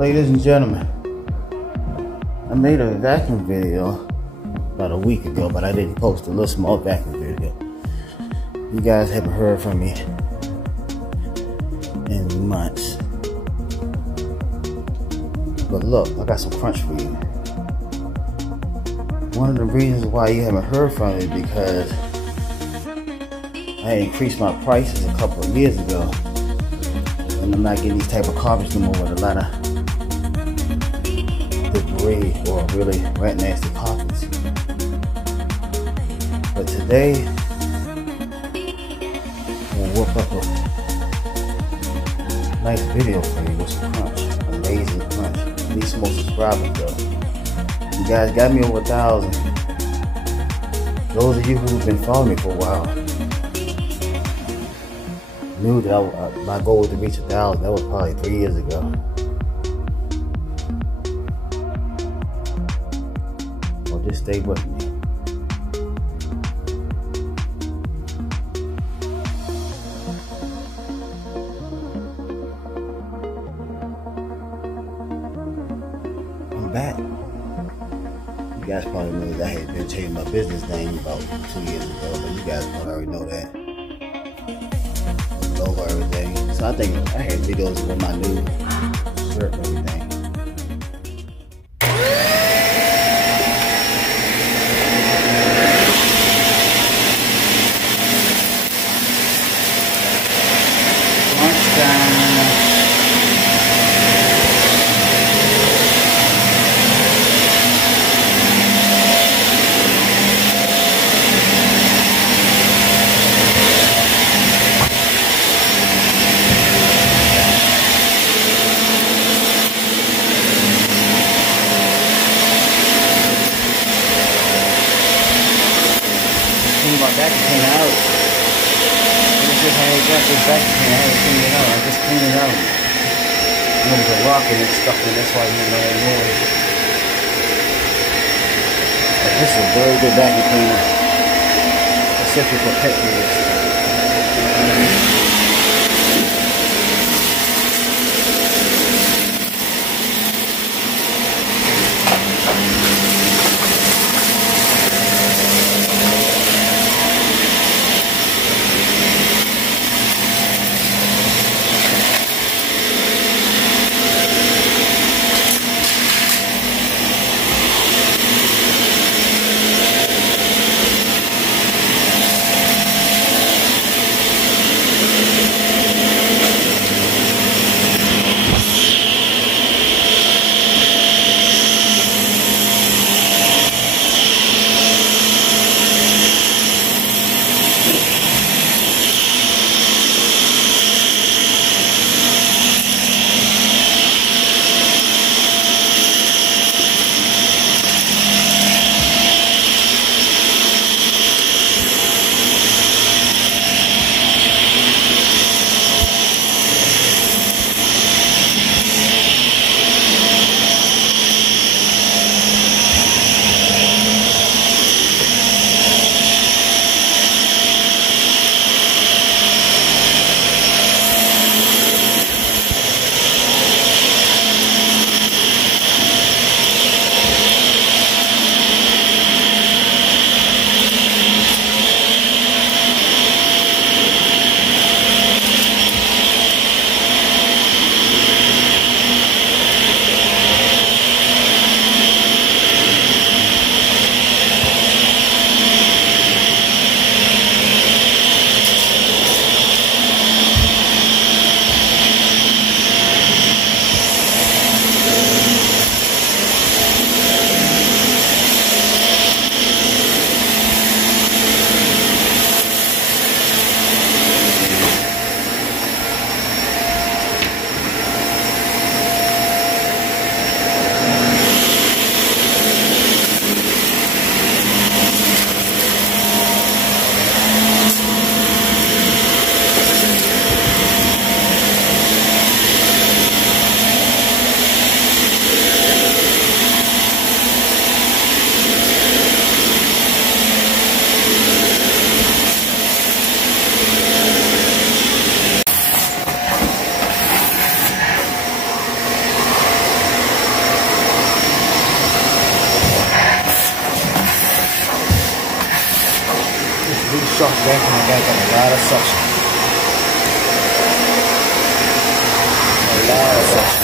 Ladies and gentlemen, I made a vacuum video about a week ago, but I didn't post a little small vacuum video. You guys haven't heard from me in months. But look, I got some crunch for you. One of the reasons why you haven't heard from me is because I increased my prices a couple of years ago, and I'm not getting these type of carpets no more with a lot of debris or really rat nasty carpets. But today, we'll whip up a nice video for you with some crunch, amazing crunch. I need some more subscribers though. You guys got me over 1,000. Those of you who've been following me for a while knew that my goal was to reach 1,000. That was probably 3 years ago. Well, just stay with me. I'm back. You guys probably know that I had been changing my business name about 2 years ago, but you guys probably already know that. Logo, everything. So I think I had videos with my new shirt and everything. Lunchtime. My vacuum clean out. This is how I got this vacuum clean. I had to clean it out. I just cleaned it out. There was a rock in it stuck in. That's why you know that noise. But this is a very good vacuum cleaner. Especially for pet use. A lot of suction. A lot of suction.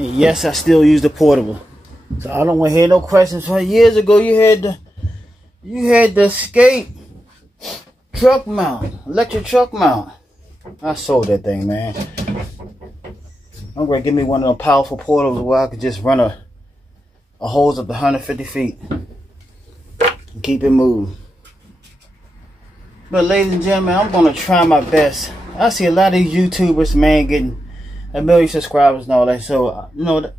And yes, I still use the portable. So I don't want to hear no questions. From years ago, you had the Escape truck mount, electric truck mount. I sold that thing, man. I'm gonna give me one of them powerful portables where I could just run a hose up to 150 feet and keep it moving. But ladies and gentlemen, I'm gonna try my best. I see a lot of these YouTubers, man, getting 1 million subscribers and all that. So you know,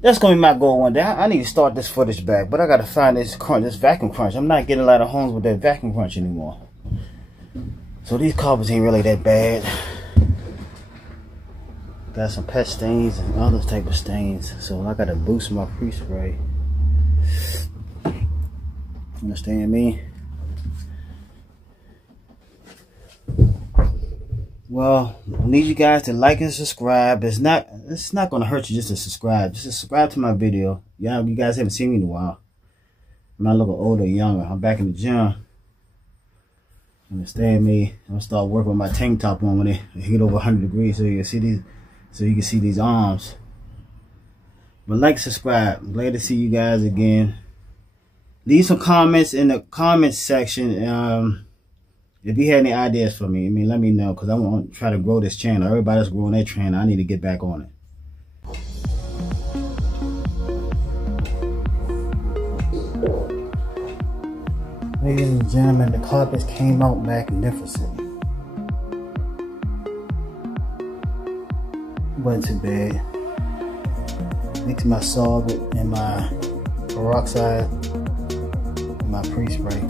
that's gonna be my goal one day. I need to start this footage back, but I gotta find this vacuum crunch. I'm not getting a lot of homes with that vacuum crunch anymore. So these carpets ain't really that bad. Got some pet stains and other type of stains, so I gotta boost my pre-spray. Understand me? Well, I need you guys to like and subscribe. It's not gonna hurt you just to subscribe. Just subscribe to my video. Yeah, you guys haven't seen me in a while. I'm not looking older or younger. I'm back in the gym. Understand me? I'm gonna start working with my tank top on when it hit over 100 degrees, so you can see these. So you can see these arms. But like, subscribe. I'm glad to see you guys again. Leave some comments in the comments section. If you had any ideas for me, let me know, because I want to try to grow this channel. Everybody's growing their channel. I need to get back on it. Ladies and gentlemen, the carpets came out magnificent. Wasn't too bad. Mix my solvent and my peroxide and my pre-spray.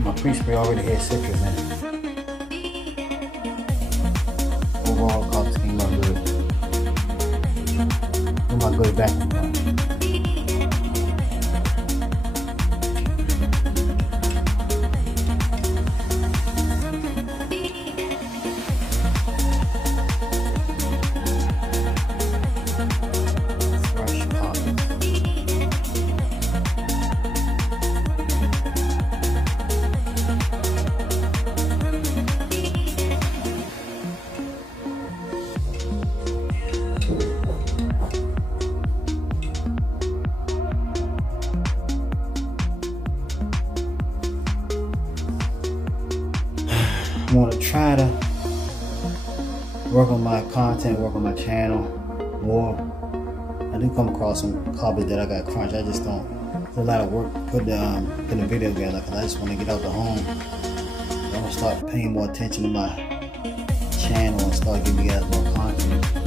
My pre-spray already had citrus in it. Overall, carpets came out good. With my good vacuum pump. I want to try to work on my content, work on my channel, or I do come across some carpets that I got crunch. I just don't. It's a lot of work putting the video together, because I just want to get out the home. I'm gonna start paying more attention to my channel and start giving you guys more content.